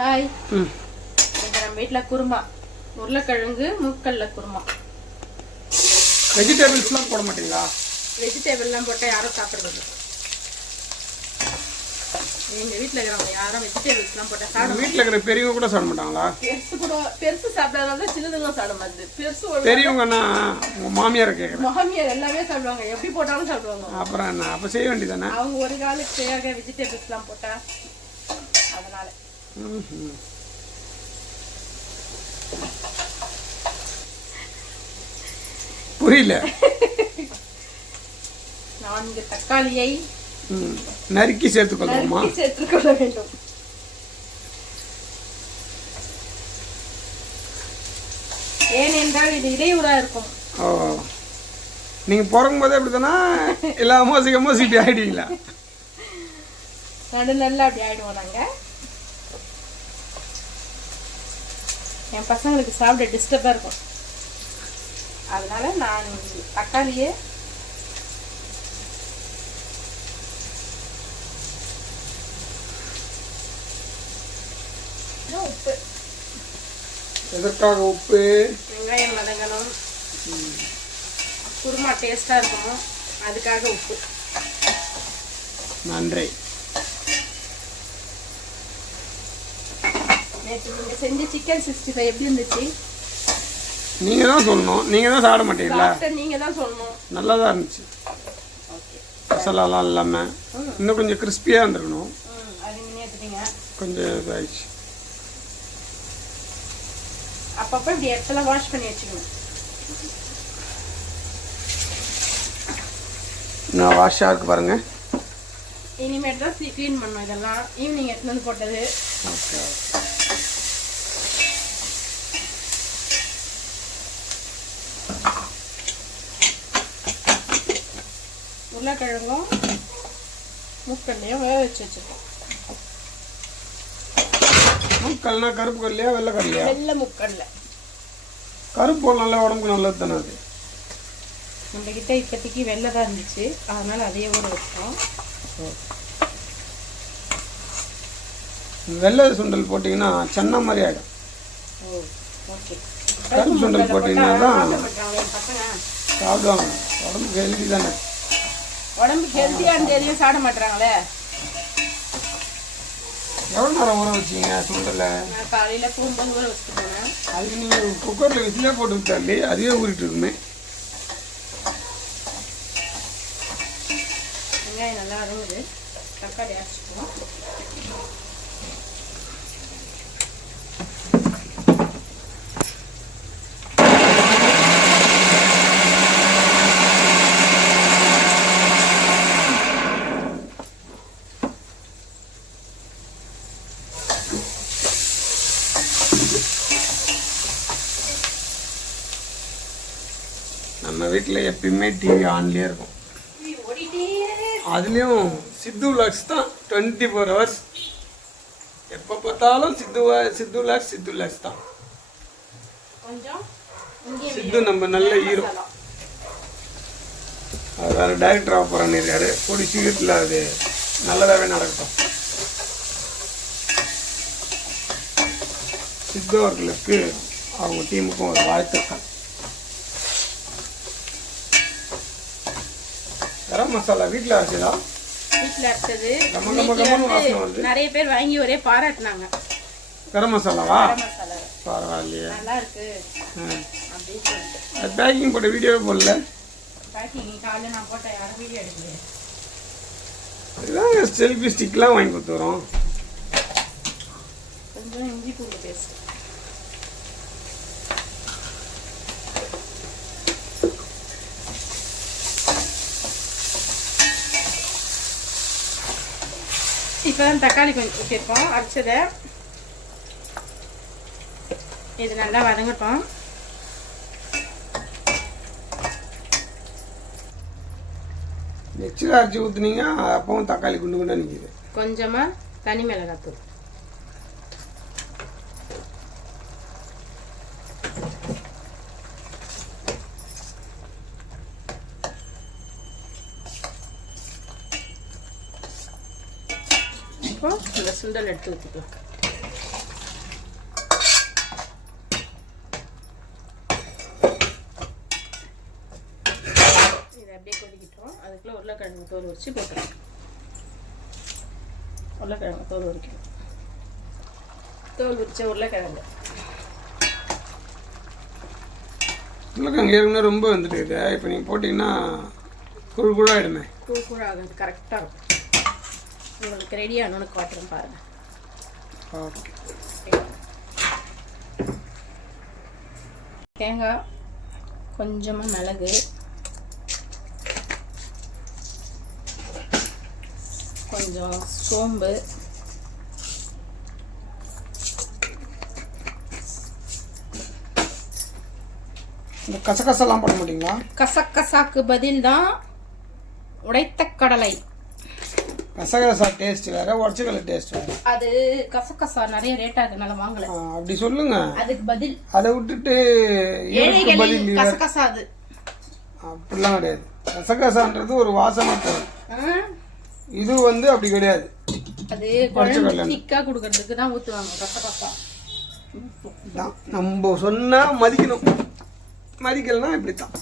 Hi. நம்ம வீட்டில் குருமா, உருளைக்கிழங்கு மூக்கல்ல குருமா. வெஜிடபிள்ஸ்லாம் போட மாட்டீங்களா? வெஜிடபிள்லாம் போட்டால் யாரும் சாப்பிட்றது. எங்கள் வீட்டில் இருக்கிறவங்க யாரும் வெஜிடபிள்ஸ்லாம் போட்டால் சாப்பிட. வீட்டில் இருக்கிற பெரியவங்க கூட சாப்பிட மாட்டாங்களா? பெருசு சாப்பிடாதனால சின்னதுலாம் சாப்பிட மாட்டேது. பெரியவங்கன்னா உங்கள் மாமியாரை கேட்குறேன். மாமியார் எல்லாமே சாப்பிடுவாங்க, எப்படி போட்டாலும் சாப்பிடுவாங்க. அப்புறம் என்ன, அப்போ செய்ய வேண்டியதானே? அவங்க ஒரு காலுக்கு செய்யாத வெஜிடபிள்ஸ்லாம் போட்டால் அதனால. புரியல. 4 தக்காளியை நறுக்கி சேர்த்துக்கொள்ள வேண்டும். ஏனென்றால் இது இடையூறா இருக்கும். ஓ, நீங்க பிறக்கும் போதே அப்படித்தானா? இல்ல மோசி இப்படி ஆயிடுவீங்களா? நல்லா அப்படி ஆயிடுவோம் நாங்க. என் பசங்களுக்கு சாப்பிட டிஸ்டர்பா இருக்கும், அதனால நான் தக்காளியே உப்பு. எதற்காக உப்பு? வெங்காயம் வதங்கணும், குருமா டேஸ்டா இருக்கணும், அதுக்காக உப்பு. நன்றி. நேற்று நீங்க செஞ்ச சிக்கன் 65 எப்படி இருந்துச்சு? நீங்க தான் சொல்லணும், நீங்க தான் சாப்பிட மாட்டீங்களா? நீங்க தான் சொல்லணும். நல்லா தான் இருந்துச்சு. மசாலாலாம் இல்லாம இன்னும் கொஞ்சம் கிறிஸ்பியா இருந்திருக்கணும். கொஞ்சம் இதாயிடுச்சு. அப்பப்போ இப்படி இடத்துல வாஷ் பண்ணி வச்சுக்கணும். நான் வாஷாக இருக்கு பாருங்க. இனிமேட் தான் க்ளீன் பண்ணணும். இதெல்லாம் ஈவினிங் எடுத்துன்னு வந்து போட்டது. ஓகே. உருளைக்கிழங்கும் மூக்கல்லையும் வேக வச்சு வச்சுருக்கோம். மூக்கல்னா கருப்பு கல்லையா வெள்ளை கல்லையா? வெள்ளை மூக்கல்ல. கருப்பு நல்ல உடம்புக்கு நல்லது தானே அது. நம்ம கிட்ட இப்போதைக்கு வெள்ளை தான் இருந்துச்சு, அதனால அதையே ஊற வச்சோம். வெள்ளை சுண்டல் போட்டிங்கன்னா சென்னை மாதிரி ஆகிடும். ஓ ஓகே. கருப்பு சுண்டல் போட்டிங்கன்னா தான் பசங்க சாப்பிடுவாங்க. உடம்புக்கு ஹெல்தி தானே. உடம்புக்கு ஹெல்த்தியானது எதையும் சாப்பிட மாட்டாங்களே. எவ்வளோ நேரம் ஊற வச்சிங்க சுண்டலை? நான் காலையில் போகும்போது ஊற வச்சுட்டு போனேன். அதுக்கு நீங்கள் குக்கரில் விசிலே போட்டு விட்டாலே அதுவே ஊறிட்டு இருக்குமே. வெங்காயம் நல்லா அருங்குது, தக்காளி அரைச்சிக்குவோம். நம்ம வீட்டில் எப்பயுமே டிவி ஆன்லேயே இருக்கும். அதுலேயும் சித்து விலாக்ஸ் தான் 24 hours. எப்போ பார்த்தாலும் சித்து விலாக்ஸ் தான். சித்து நம்ம நல்ல ஹீரோ. அது வேறு டைரக்டராக போகிறாரு. கூடி சீக்கிரத்தில் அது நல்லதாகவே நடக்கட்டும். சித்து அவர்களுக்கு அவங்க டீமுக்கும் ஒரு வாழ்த்துக்கள். கரம் மசாலா வீட்டில் அரைச்சதா? வீட்டில் அரைச்சது. நிறைய பேர் வாங்கி ஒரே பாராட்டினாங்க. கரம் மசாலாவா? மசாலா பரவாயில்லையா, நல்லா இருக்கு அப்படின்னு சொல்லிட்டு. பேக்கிங் போட்ட வீடியோவே போடல. பேக்கிங் காலையில் நான் போட்ட யாரும் வீடியோ எடுக்கலையே. இதுதான் செல்ஃபி ஸ்டிக்லாம் வாங்கி கொடுத்துறோம். கொஞ்சம் இஞ்சி பூண்டு பேஸ்ட். இப்போ தான் தக்காளி கொஞ்சம் ஊற்றிருக்கோம் அரைச்சதை. இது நல்லா வதங்கட்டும். நெக்ஸ்ட் அரைச்சி ஊற்றுனீங்க, அப்பவும் தக்காளி குண்டு குண்டா நிற்கிது. கொஞ்சமாக தனி மிளகாத்தூள். இப்போ இந்த சுண்டல் எடுத்து ஊற்றிக்கலாம். அதுக்குள்ளே உருளைக்கிழங்கு தோல் உரிச்சு போட்டுருவோம். உருளைக்கிழங்கு தோல் உரிக்கணும். தோல் உரிச்ச உருளைக்கிழங்கு. உருளைக்கிழங்கு ஏற்கனவே ரொம்ப வந்துட்டு இருக்கு. இப்போ நீங்கள் போட்டிங்கன்னா குழு குழாயிடுமே. குழு குழு ஆகுது, கரெக்டாக இருக்கும். உங்களுக்கு ரெடி ஆனோன்னு காட்டுறேன் பாருங்கள். ஓகே. தேங்காய், கொஞ்சமாக மிளகு, கொஞ்சம் சோம்பு, இந்த கசகசெல்லாம் போட மாட்டீங்களா? கசக்கசாக்கு பதில் தான் உடைத்த கடலை. கசகசா டேஸ்ட் வேற, உடச்சக்கடலை டேஸ்ட் வேற. அது கசகசா நிறைய ரேட் ஆகுதுனால வாங்கல. அப்படி சொல்லுங்க. அதுக்கு பதில் அதை விட்டுட்டு இதுக்கு பதில் ஏழைகளின் கசகசா அது. அப்படிலாம் கிடையாது. கசகசான்றது ஒரு வாசனை பொருள். இது வந்து அப்படி கிடையாது. அது குழம்பு திக்கா கொடுக்கறதுக்கு தான் ஊத்துவாங்க கசகசா. நம்ம சொன்னா மதிக்கணும், மதிக்கலன்னா இப்படித்தான்.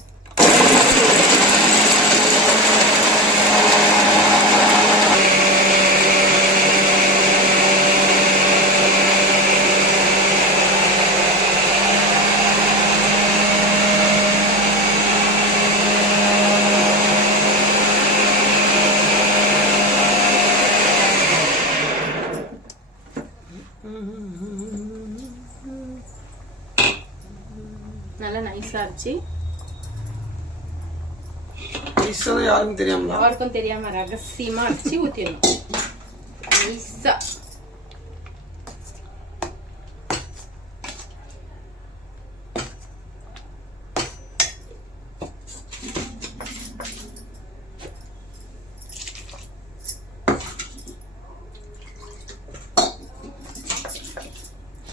நல்லா நைஸா இருந்துச்சு. யாருக்கும் தெரியாம யாருக்கும் தெரியாம ரகசியமா அடிச்சு ஊத்திடணும் நைஸா.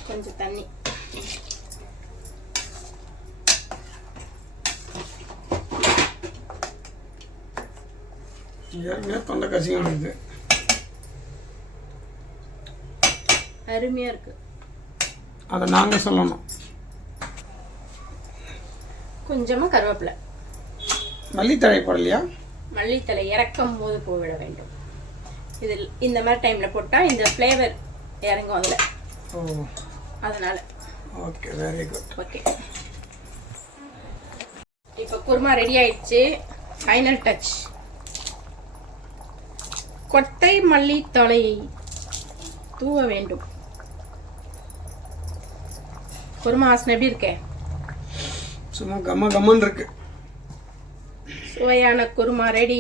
கொஞ்சம் தண்ணி. தொண்டை கசியம் இருக்கு. அருமையா இருக்கு. அதை நாங்க சொல்லணும். கொஞ்சமா கருவேப்பிலை. மல்லித்தழை போடலையா? மல்லித்தழை இறக்கும் போது போவிட வேண்டும். இதில் இந்த மாதிரி டைம்ல போட்டா இந்த ஃப்ளேவர் இறங்கும் அதுல. ஓ, அதனால. Okay, very good. ஓகே, இப்போ குருமா ரெடி ஆயிடுச்சு. Final touch. கொட்டை மல்லித்தழையை தூவ வேண்டும். குருமா வாசனை எப்படி இருக்கே? சும்மா கம்ம கம்மன் இருக்கு. சுவையான குருமா ரெடி.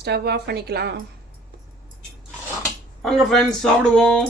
ஸ்டவ் ஆஃப் பண்ணிக்கலாம். வாங்க ஃப்ரெண்ட்ஸ், சாப்பிடுவோம்.